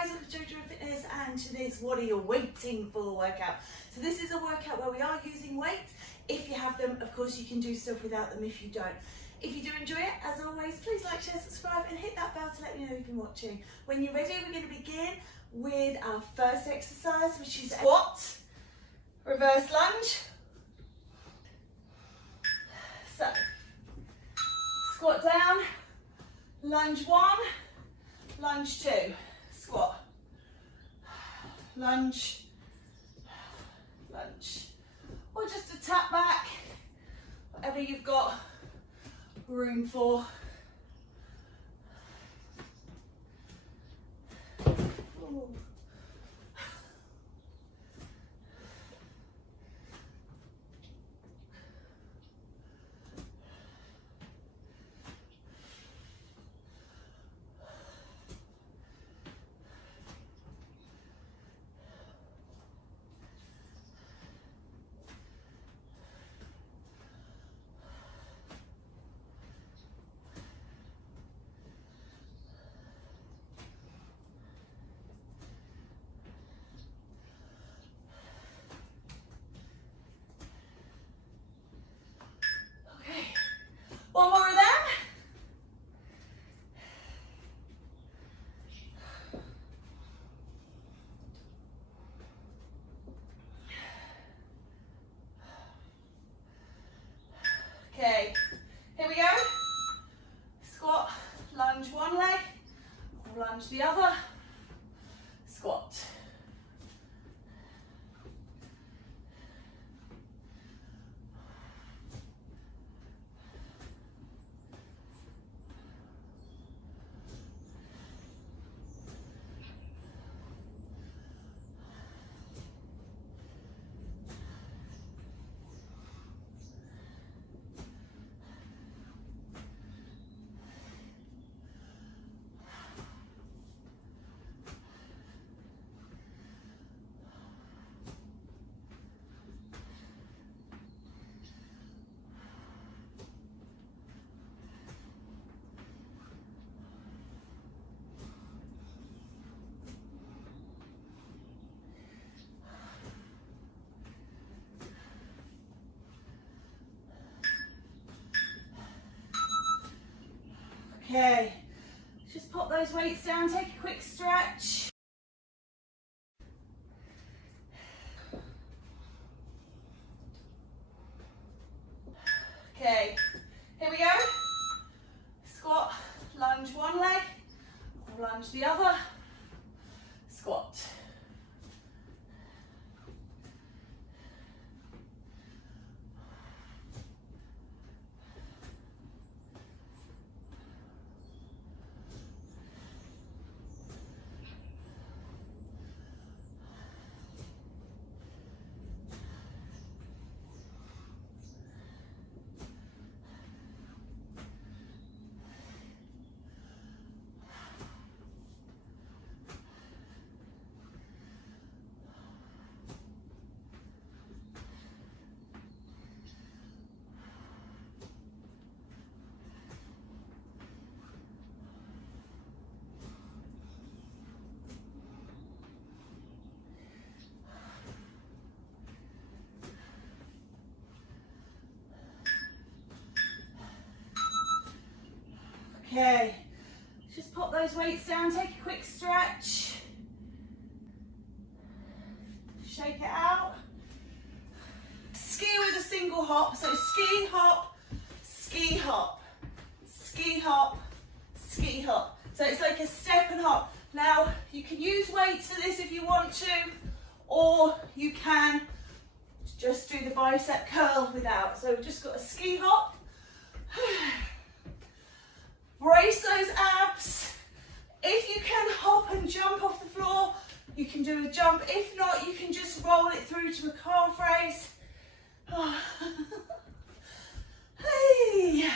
guys, welcome to JoeGa Fitness, and today's What Are You Waiting For workout. So this is a workout where we are using weights. If you have them, of course you can do stuff without them if you don't. If you do enjoy it, as always, please like, share, subscribe and hit that bell to let me know you've been watching. When you're ready, we're going to begin with our first exercise, which is squat, reverse lunge. So, squat down, lunge 1, lunge 2, squat, lunge, lunge, or just a tap back, whatever you've got room for. Ooh. One more of them. Okay, here we go. Squat, lunge one leg, lunge the other, squat. Okay, just pop those weights down, take a quick stretch. Okay, here we go. Squat, lunge one leg, lunge the other, squat. Okay, just pop those weights down, take a quick stretch, shake it out. Ski with a single hop, so ski, hop, ski, hop, ski, hop, ski, hop. So it's like a step and hop. Now, you can use weights for this if you want to, or you can just do the bicep curl without. So we've just got a ski hop. Brace those abs. If you can hop and jump off the floor, you can do a jump. If not, you can just roll it through to a calf raise. Oh. Hey.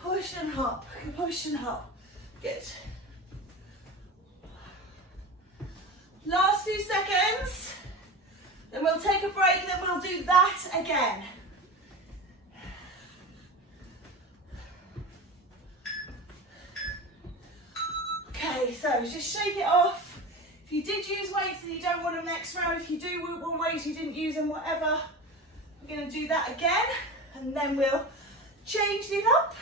Push and hop, push and hop. Good. Last few seconds. Then we'll take a break, then we'll do that again. Okay, so just shake it off. If you did use weights and you don't want them next round, if you do want weights, you didn't use them, whatever, we're going to do that again, and then we'll change it up.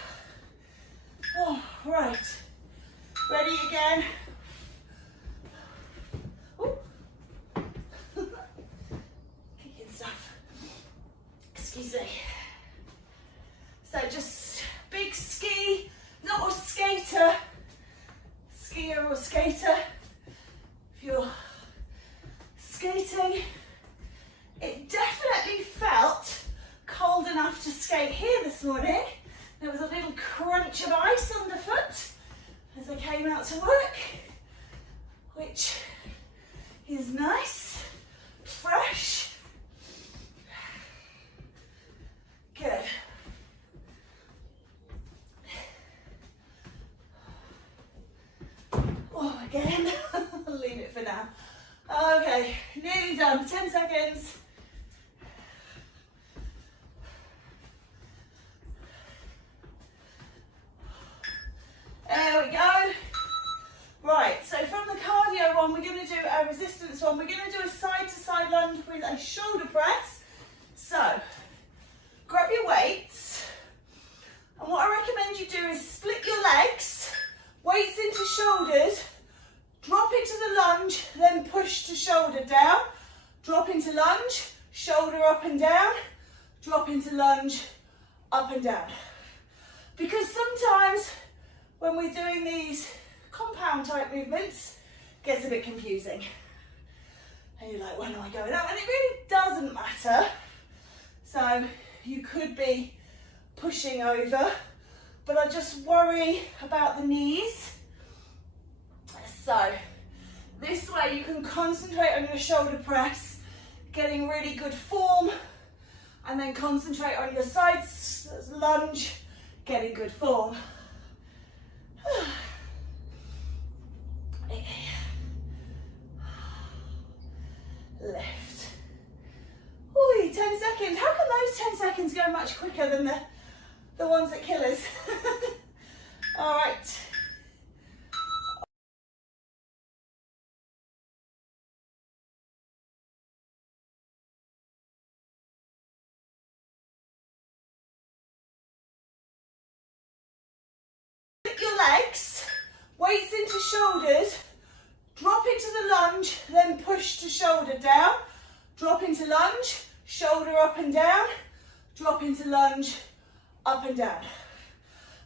Oh, right. Ready again. Ooh. Kicking stuff. Excuse me. So just big ski, not a skater, skier or skater. If you're skating, it definitely felt cold enough to skate here this morning. There was a little crunch of ice underfoot as I came out to work, which is nice, fresh. Good. Oh, again. I'll leave it for now. Okay, nearly done. 10 seconds. There we go. Right, so from the cardio one, we're going to do a resistance one. We're going to do a side-to-side lunge with a shoulder press. So, grab your weights. And what I recommend you do is split your legs, weights into shoulders, drop into the lunge, then push to shoulder down, drop into lunge, shoulder up and down, drop into lunge, up and down. Because sometimes when we're doing these compound type movements, it gets a bit confusing. And you're like, when am I going up? And it really doesn't matter. So you could be pushing over, but I just worry about the knees. So this way you can concentrate on your shoulder press, getting really good form, and then concentrate on your sides lunge, getting good form. Lift. Ooh, 10 seconds. How can those 10 seconds go much quicker than the ones that kill us? All right. Your legs, weights into shoulders, drop into the lunge, then push to shoulder down, drop into lunge, shoulder up and down, drop into lunge, up and down.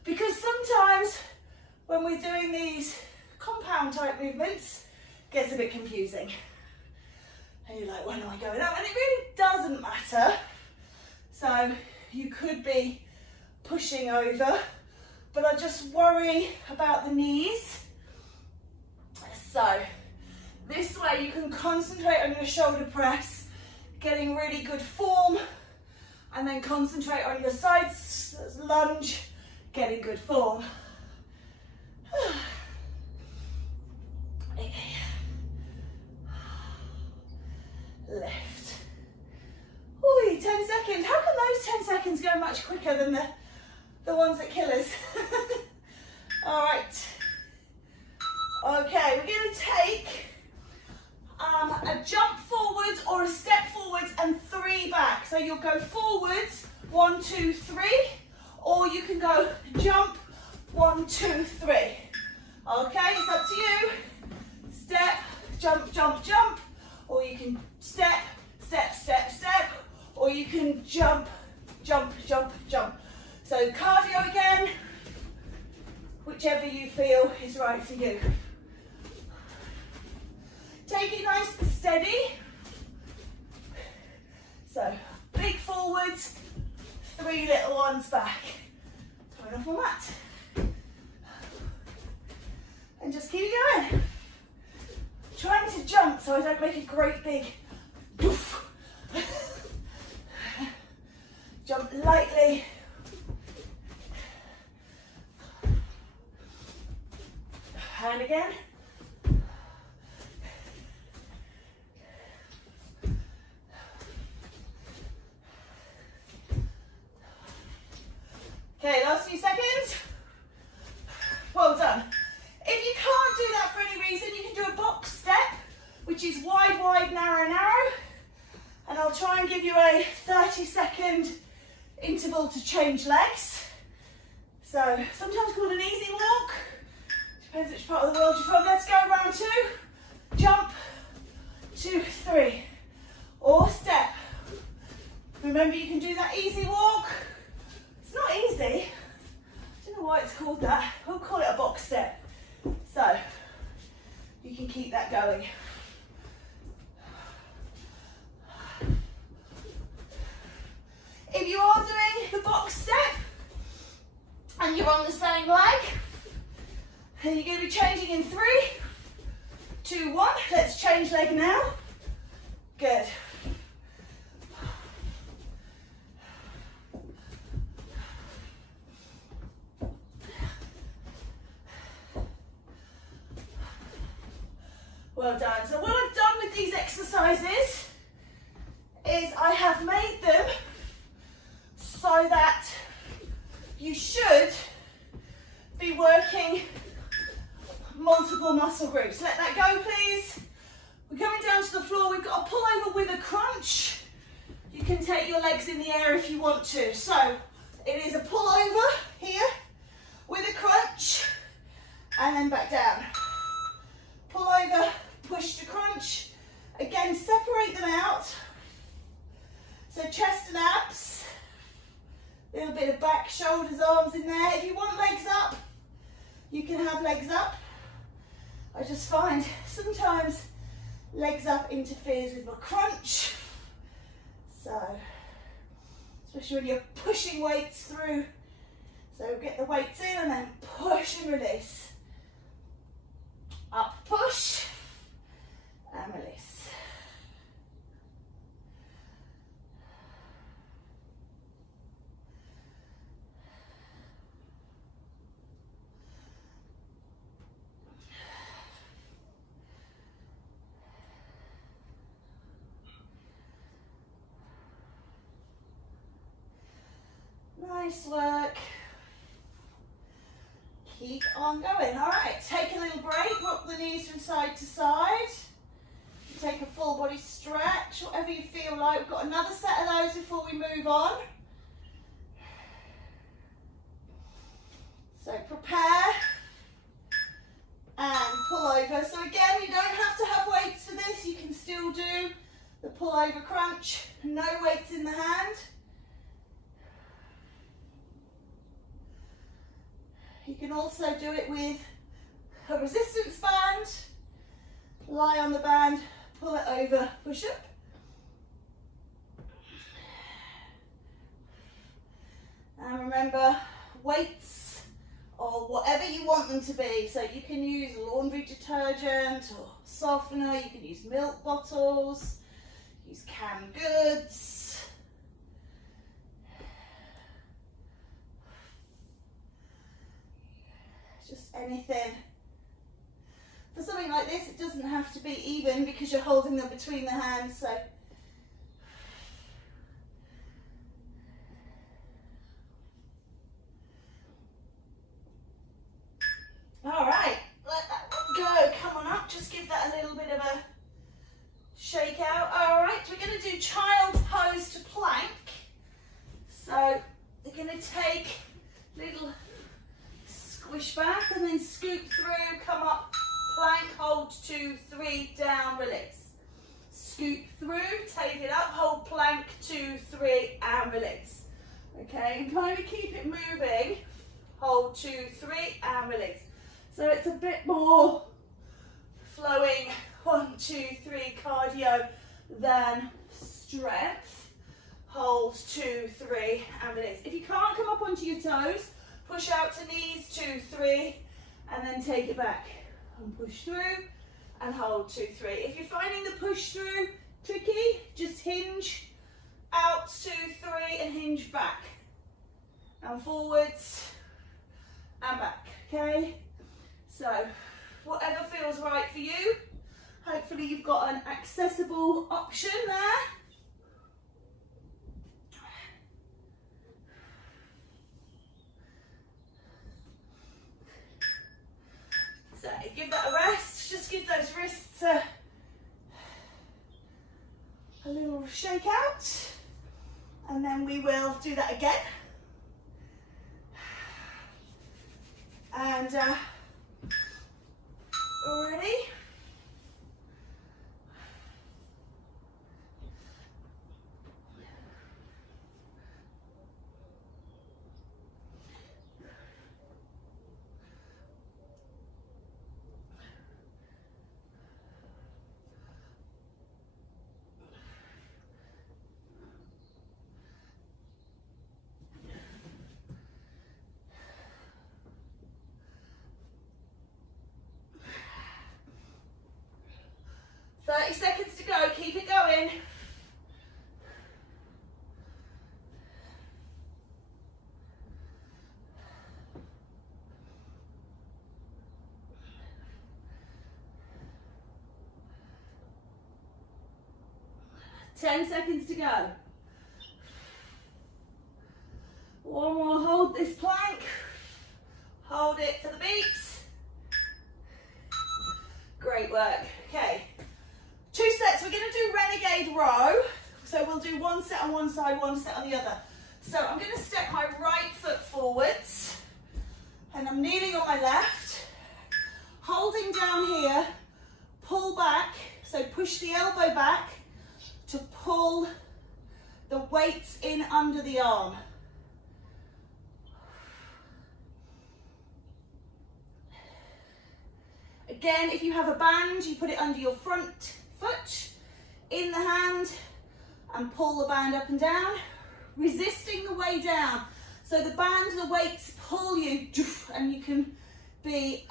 Because sometimes when we're doing these compound type movements, it gets a bit confusing. And you're like, when am I going up? And it really doesn't matter. So you could be pushing over, but I just worry about the knees. So this way you can concentrate on your shoulder press, getting really good form, and then concentrate on your sides lunge, getting good form. Lift. Ooh, 10 seconds. How can those 10 seconds go much quicker than the ones that kill us? All right. Okay, we're going to take a jump forwards or a step forwards and 3 back. So you'll go forwards, 1, 2, 3, or you can go jump, 1, 2, 3. Okay, it's up to you. Step, jump, jump, jump, or you can step, step, step, step, or you can jump, jump, jump, jump. So cardio again, whichever you feel is right for you. Take it nice and steady. So big forwards, 3 little ones back. Turn off my mat. And just keep going. Trying to jump so I don't make a great big doof. Jump lightly. And again. useful to change legs. So sometimes called an easy walk. Depends which part of the world you're from. Let's go, round 2. Jump, 2, 3. Or step. Remember, you can do that easy walk. It's not easy. I don't know why it's called that. We'll call it a box step. So you can keep that going. If you are doing the box step and you're on the same leg, then you're going to be changing in 3, 2, 1. Let's change leg now. Good. Well done. So what I've done with these exercises is I have made them so that you should be working multiple muscle groups. Let that go, please. We're coming down to the floor. We've got a pull over with a crunch. You can take your legs in the air if you want to. So it is a pull over here with a crunch and then back down. Pull over, push to crunch. Again, separate them out. So chest and abs. A little bit of back, shoulders, arms in there. If you want legs up, you can have legs up. I just find sometimes legs up interferes with my crunch. So, especially when you're pushing weights through. So get the weights in and then push and release. Up, push, and release. Nice work. Keep on going. All right, take a little break. Rock the knees from side to side. Take a full body stretch, whatever you feel like. We've got another set of those before we move on. So prepare and pull over. So again, you don't have to have weights for this. You can still do the pull over crunch. No weights in the hand. You can also do it with a resistance band. Lie on the band, pull it over, push up. And remember, weights or whatever you want them to be. So you can use laundry detergent or softener, you can use milk bottles, use canned goods. Just anything. For something like this, it doesn't have to be even because you're holding them between the hands. So all right, let that one go. Come on up, just give that a little bit of a shake out. All right, we're going to do child's pose to plank. So we're going to take little squish back and then scoop through, come up, plank, hold 2, 3, down, release. Scoop through, take it up, hold plank, 2, 3, and release. Okay, and kind of keep it moving. Hold 2, 3, and release. So it's a bit more flowing 1, 2, 3 cardio than strength. Hold 2, 3, and release. If you can't come up onto your toes, push out to knees, 2, 3, and then take it back. And push through, and hold 2, 3. If you're finding the push through tricky, just hinge out, 2, 3, and hinge back. And forwards, and back, okay? So, whatever feels right for you. Hopefully you've got an accessible option there. So give that a rest, just give those wrists a little shake out, and then we will do that again. And ready? Seconds to go, keep it going. Ten seconds to go. One more, hold this plank. Hold it for the beats. Great work. Okay. 2 sets, we're going to do renegade row. So we'll do 1 set on one side, 1 set on the other. So I'm going to step my right foot forwards and I'm kneeling on my left, holding down here, pull back, so push the elbow back to pull the weights in under the arm. Again, if you have a band, you put it under your front foot, in the hand, and pull the band up and down, resisting the way down. So the band, the weights pull you, and you can be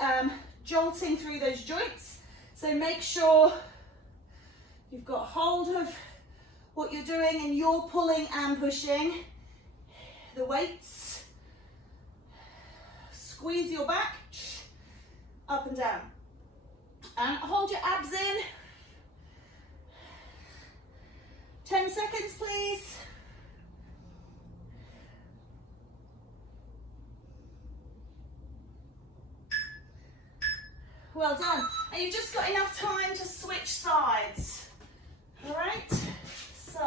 jolting through those joints. So make sure you've got hold of what you're doing and you're pulling and pushing the weights. Squeeze your back, up and down. And hold your abs in. 10 seconds, please. Well done. And you've just got enough time to switch sides. All right? So,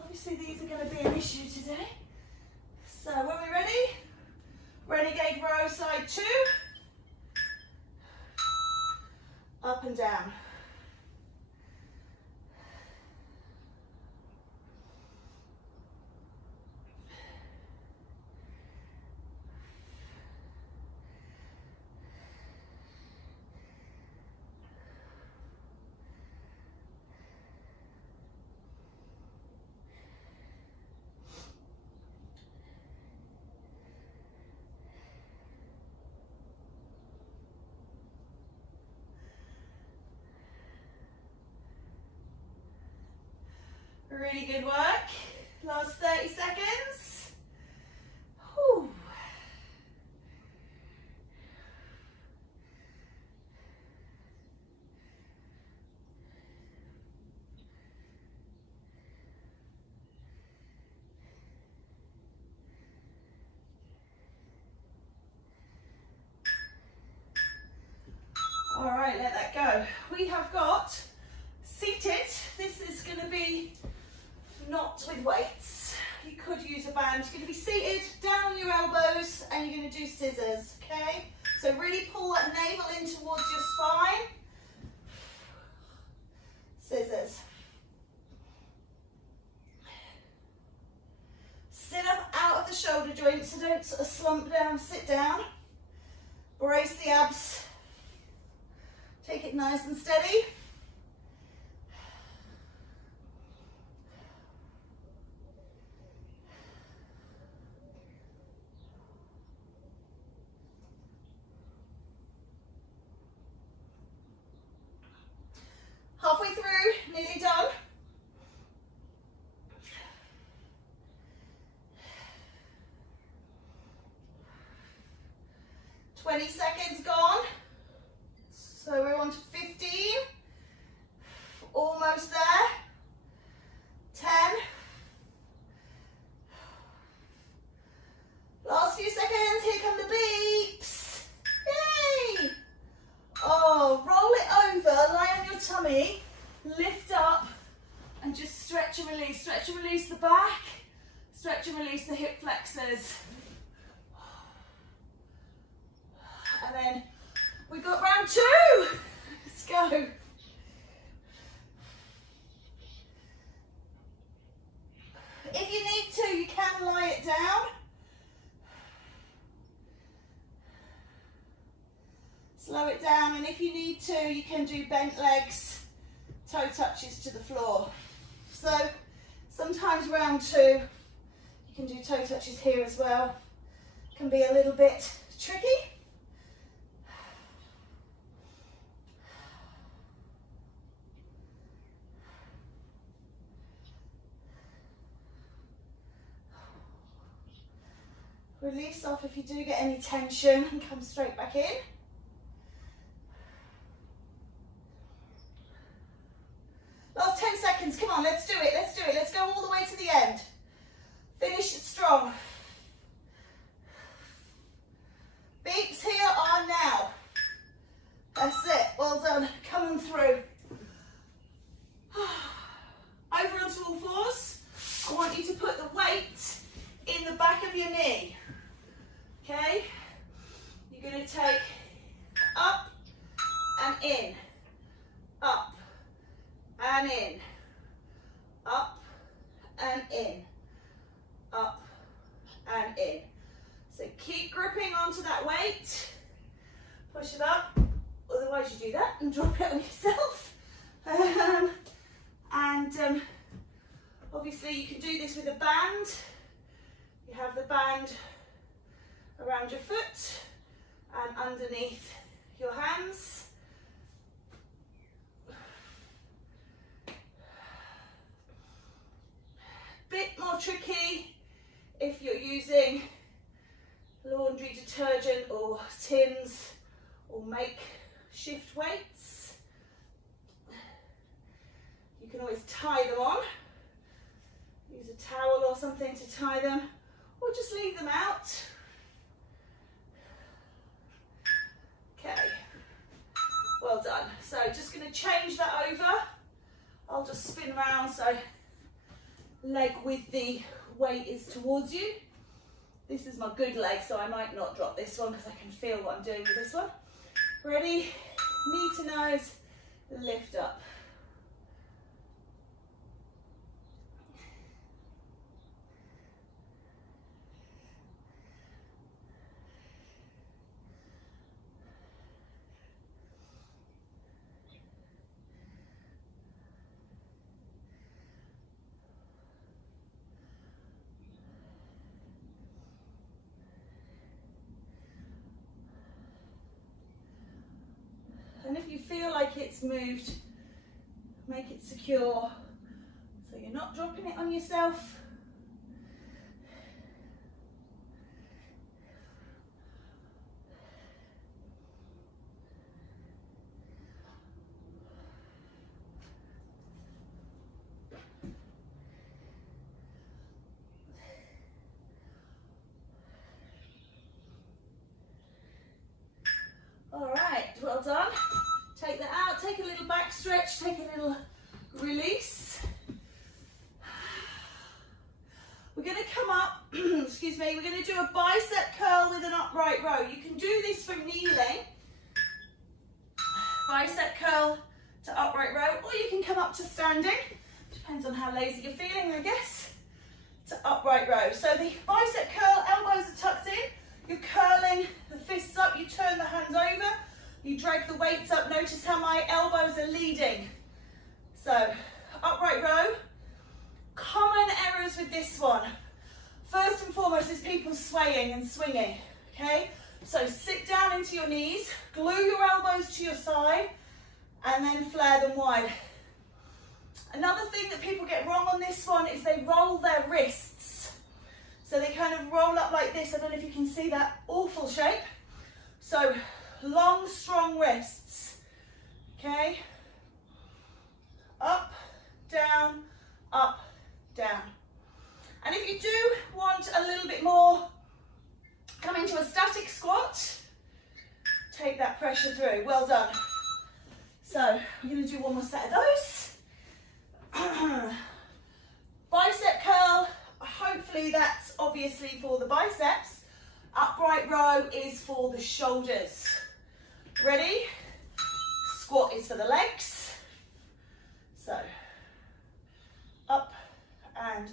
obviously these are going to be an issue today. So, when we're ready, renegade row side 2. Up and down. Really good work. Last 30 seconds. Whew. All right, let that go. We have got seated. This is going to be not with weights. You could use a band. You're going to be seated, down on your elbows, and you're going to do scissors, okay? So really pull that navel in towards your spine. Scissors. Sit up out of the shoulder joint, so don't sort of slump down, sit down. Brace the abs. Take it nice and steady. Halfway through, nearly done. Twenty seconds gone. So we're on to 15. Almost there. 10. Last few seconds, here come the beeps. Yay! Oh, roll it over, lie on your tummy, lift up, and just stretch and release. Stretch and release the back, stretch and release the hip flexors. We've got round 2. Let's go. If you need to, you can lie it down. Slow it down, and if you need to, you can do bent legs, toe touches to the floor. So sometimes round 2, you can do toe touches here as well. Can be a little bit tricky. Release off if you do get any tension and come straight back in. Last 10 seconds, come on, let's do it, let's do it. Let's go all the way to the end. Finish it strong. Beeps here are now. That's it, well done, coming through. Over onto all fours. I want you to put the weight in the back of your knee. Okay? You're going to take up and in, up and in, up and in, up and in. So keep gripping onto that weight, push it up, otherwise you do that and drop it on yourself. Obviously you can do this with a band. You have the band around your foot and underneath your hands. Bit more tricky if you're using laundry detergent or tins or makeshift weights. You can always tie them on. Use a towel or something to tie them, or just leave them out. Okay, well done. So just going to change that over. I'll just spin around so leg with the weight is towards you. This is my good leg, so I might not drop this one because I can feel what I'm doing with this one. Ready? Knee to nose, lift up. And if you feel like it's moved, make it secure so you're not dropping it on yourself. All right, well done. Take that out, take a little back stretch, take a little release. We're going to come up, excuse me, we're going to do a bicep curl with an upright row. You can do this from kneeling, bicep curl to upright row, or you can come up to standing, depends on how lazy you're feeling, I guess, to upright row. So the bicep curl, elbows are tucked in, you're curling the fists up, you turn the hands over, you drag the weights up. Notice how my elbows are leading. So, upright row. Common errors with this one. First and foremost is people swaying and swinging, okay? So sit down into your knees, glue your elbows to your side, and then flare them wide. Another thing that people get wrong on this one is they roll their wrists. So they kind of roll up like this. I don't know if you can see that awful shape. So, long, strong wrists, okay? Up, down, up, down. And if you do want a little bit more, come into a static squat, take that pressure through. Well done. So, we're going to do one more set of those. Bicep curl, hopefully that's obviously for the biceps. Upright row is for the shoulders. Ready? Squat is for the legs. So, up and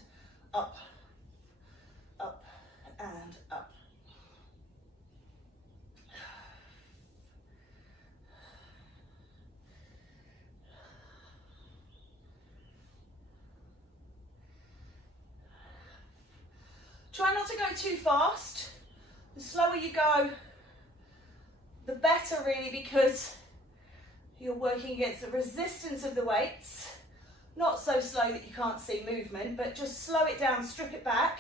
up, up and up. Try not to go too fast. The slower you go, the better really, because you're working against the resistance of the weights. Not so slow that you can't see movement, but just slow it down, strip it back,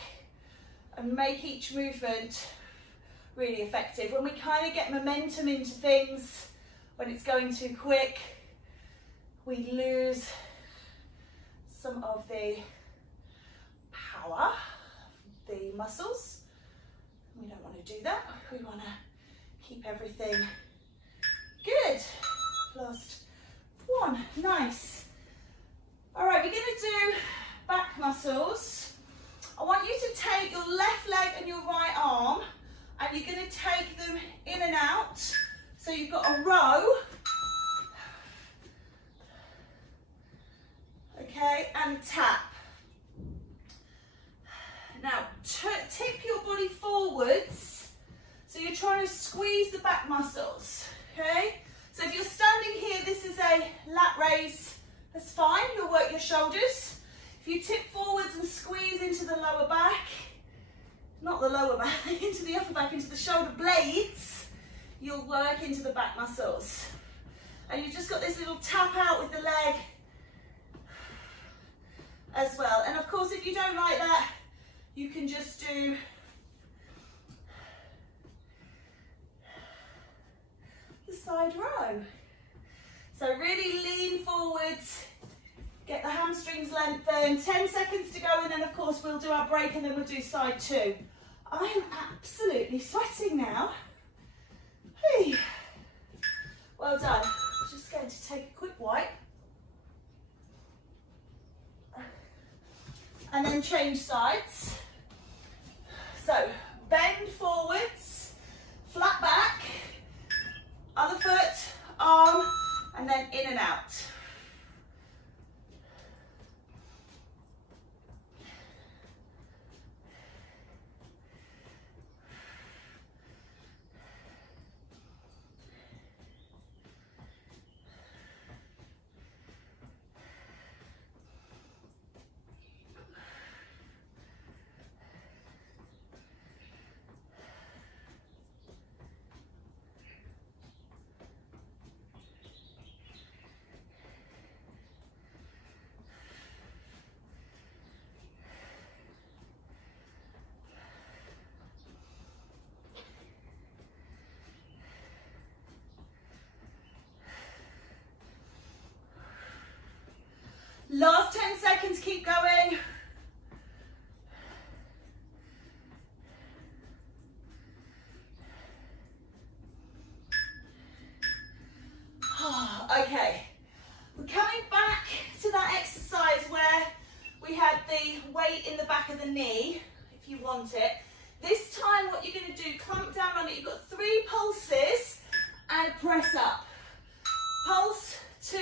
and make each movement really effective. When we kind of get momentum into things, when it's going too quick, we lose some of the power of the muscles. We don't want to do that. We want to keep everything good. Last one, nice. All right, we're going to do back muscles. I want you to take your left leg and your right arm, and you're going to take them in and out. So you've got a row. Okay, and tap. Now, tip your body forwards. So you're trying to squeeze the back muscles, okay? So if you're standing here, this is a lat raise. That's fine, you'll work your shoulders. If you tip forwards and squeeze into the lower back, not the lower back, into the upper back, into the shoulder blades, you'll work into the back muscles. And you've just got this little tap out with the leg as well. And of course, if you don't like that, you can just do the side row. So really lean forwards, get the hamstrings lengthened, 10 seconds to go, and then of course we'll do our break and then we'll do side two. I am absolutely sweating now. Hey. Well done. Just going to take a quick wipe. And then change sides. So bend forwards, flat back, other foot, arm, and then in and out. Last 10 seconds, keep going. Okay, we're coming back to that exercise where we had the weight in the back of the knee, if you want it. This time what you're going to do, clamp down on it, you've got 3 pulses and press up. Pulse, 2,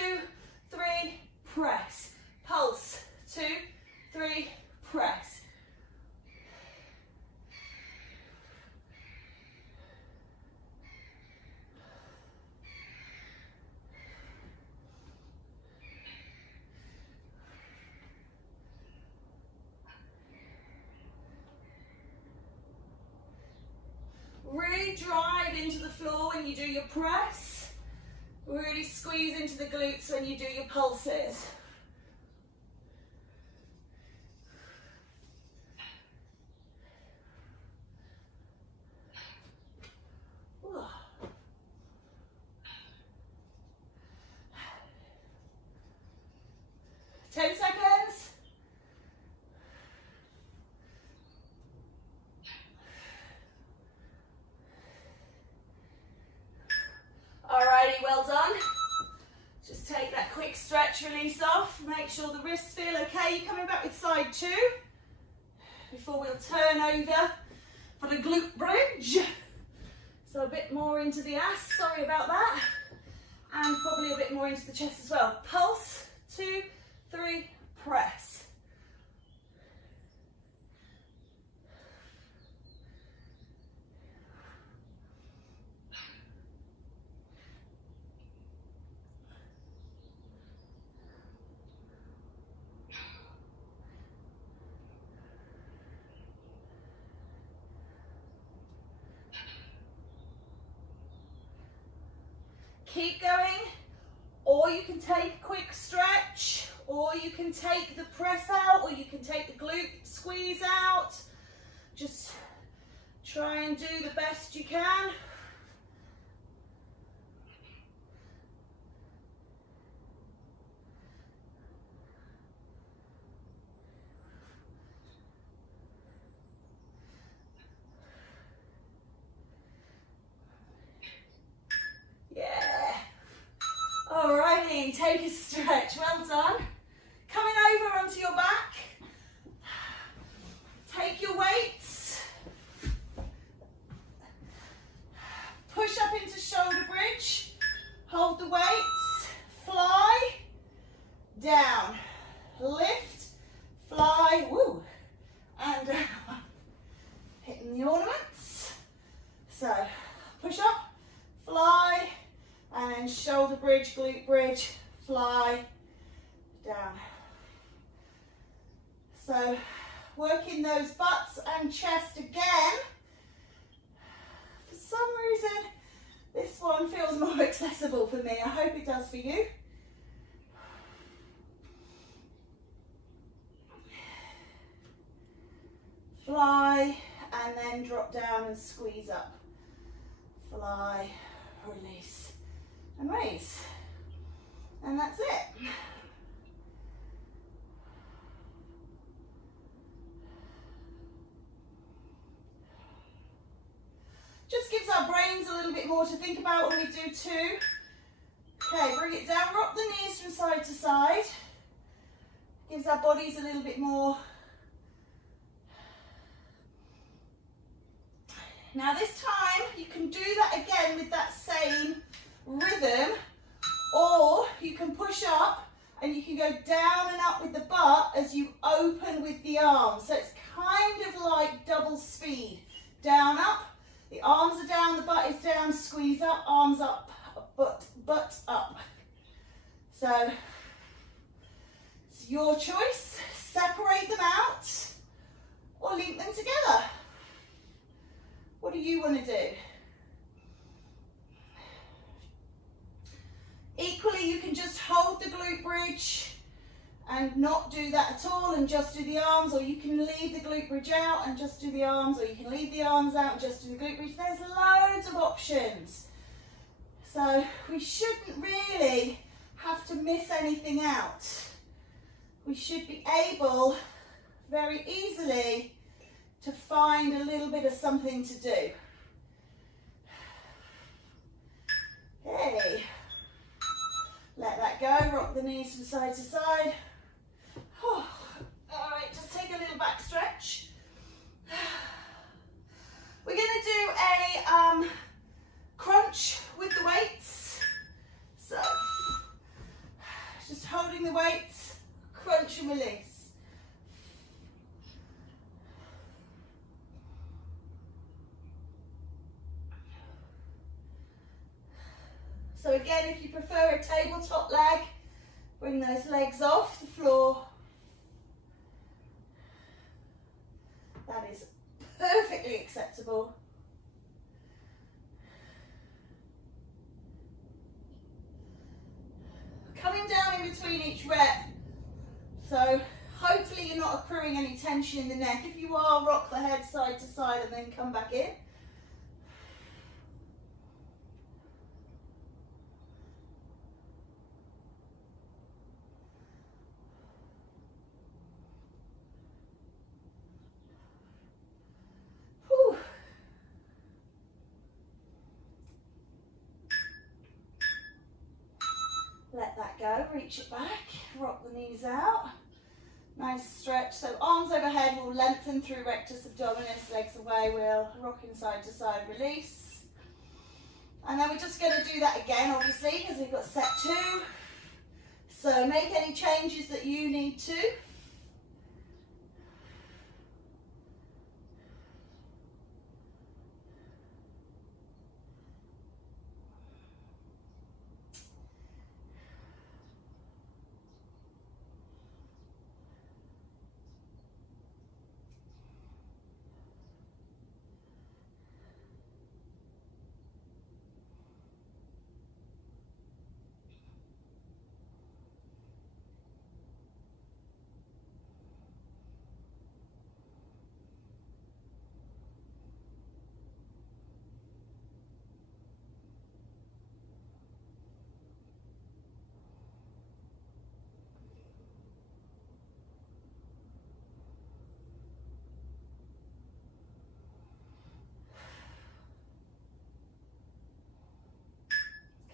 3, press. Pulse, 2, 3, press. Really drive into the floor when you do your press. Really squeeze into the glutes when you do your pulses. Ooh. 10 seconds. Alrighty, well done. Just take that quick stretch, release off. Make sure the wrists feel okay. You're coming back with side 2 before we'll turn over for the glute bridge. So a bit more into the ass, sorry about that. And probably a bit more into the chest as well. Pulse, 2, 3, press. Keep going, or you can take a quick stretch, or you can take the press out, or you can take the glute squeeze out. Just try and do the best you can. Alrighty, take a stretch, well done. Coming over onto your back. Take your weights. Push up into shoulder bridge. Hold the weights. Fly. Down. Lift. Fly. Woo. And down. Hitting the ornaments. So, push up. Fly. And then shoulder bridge, glute bridge, fly, down. So working those butts and chest again. For some reason, this one feels more accessible for me. I hope it does for you. Fly, and then drop down and squeeze up. Fly, release. And raise, and that's it. Just gives our brains a little bit more to think about when we do two. Okay, bring it down, rock the knees from side to side. Gives our bodies a little bit more. Now this time, you can do that again with that same rhythm, or you can push up and you can go down and up with the butt as you open with the arms. So it's kind of like double speed. Down, up, the arms are down, the butt is down, squeeze up, arms up, butt up. So it's your choice. Separate them out or link them together. What do you want to do? Equally, you can just hold the glute bridge and not do that at all and just do the arms, or you can leave the glute bridge out and just do the arms, or you can leave the arms out and just do the glute bridge. There's loads of options. So we shouldn't really have to miss anything out. We should be able very easily to find a little bit of something to do. Okay. Let that go, rock the knees from side to side. Oh, all right, just take a little back stretch. We're going to do a crunch with the weights. So, just holding the weights, crunch and release. So again, if you prefer a tabletop leg, bring those legs off the floor. That is perfectly acceptable. Coming down in between each rep. So hopefully you're not accruing any tension in the neck. If you are, rock the head side to side and then come back in. Let that go, reach it back, rock the knees out. Nice stretch, so arms overhead will lengthen through rectus abdominis, legs away, we'll rock in side to side, release. And then we're just going to do that again, obviously, because we've got set 2. So make any changes that you need to.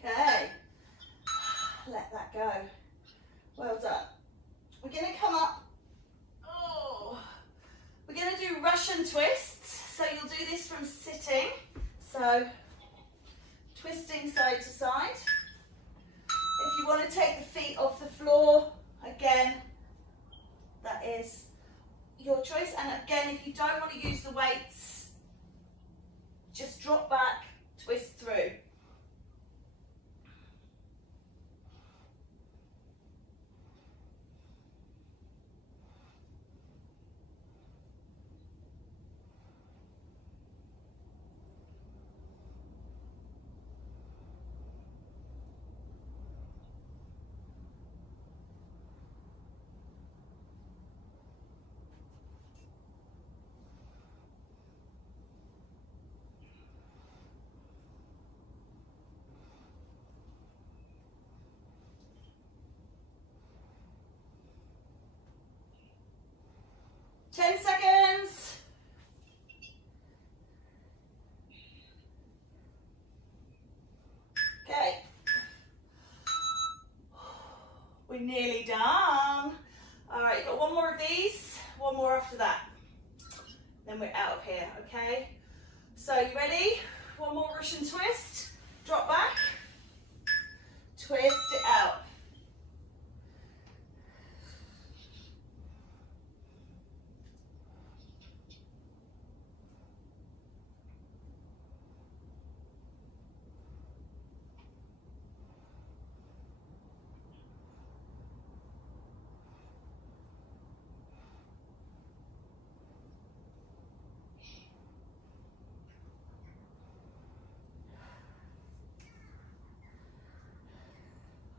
Okay, let that go. Well done. We're going to come up. Oh, we're going to do Russian twists. So you'll do this from sitting. So twisting side to side. If you want to take the feet off the floor, again, that is your choice. And again, if you don't want to use the weights, just drop back, twist through. Ten seconds. Okay. We're nearly done. All right, you've got one more of these, one more after that. Then we're out of here, okay? So you ready? One more Russian twist. Drop back. Twist it out.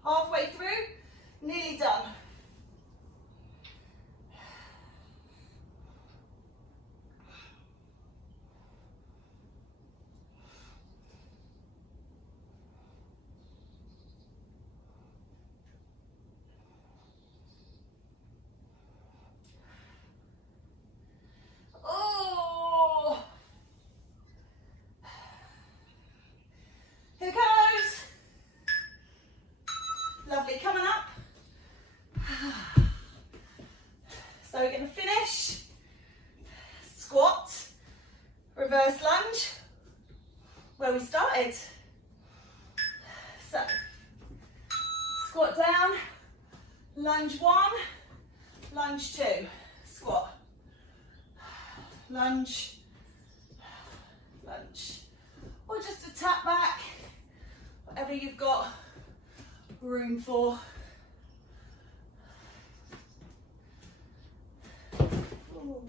Halfway through, nearly done. Oh! Here it goes. Lovely, coming up. So we're going to finish. Squat, reverse lunge, where we started. So, squat down, lunge 1, lunge 2, squat, lunge, lunge, or just a tap back, whatever you've got room for. Ooh.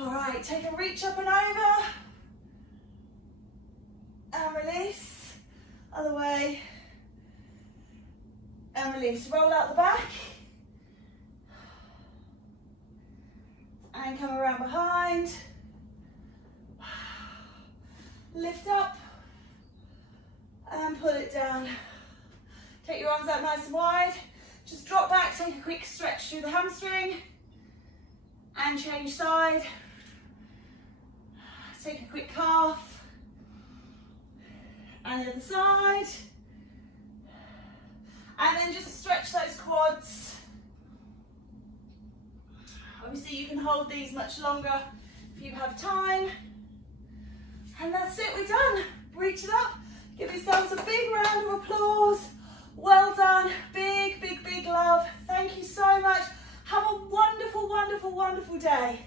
All right, take a reach up and over. And release. Other way. And release. Roll out the back. And come around behind. Lift up. And pull it down. Take your arms out nice and wide. Just drop back, take a quick stretch through the hamstring. And change side. Take a quick calf. And the other side. And then just stretch those quads. Obviously you can hold these much longer if you have time. And that's it, we're done. Reach it up. Give yourselves a big round of applause. Well done. Big, big, big love. Thank you so much. Have a wonderful, wonderful, wonderful day.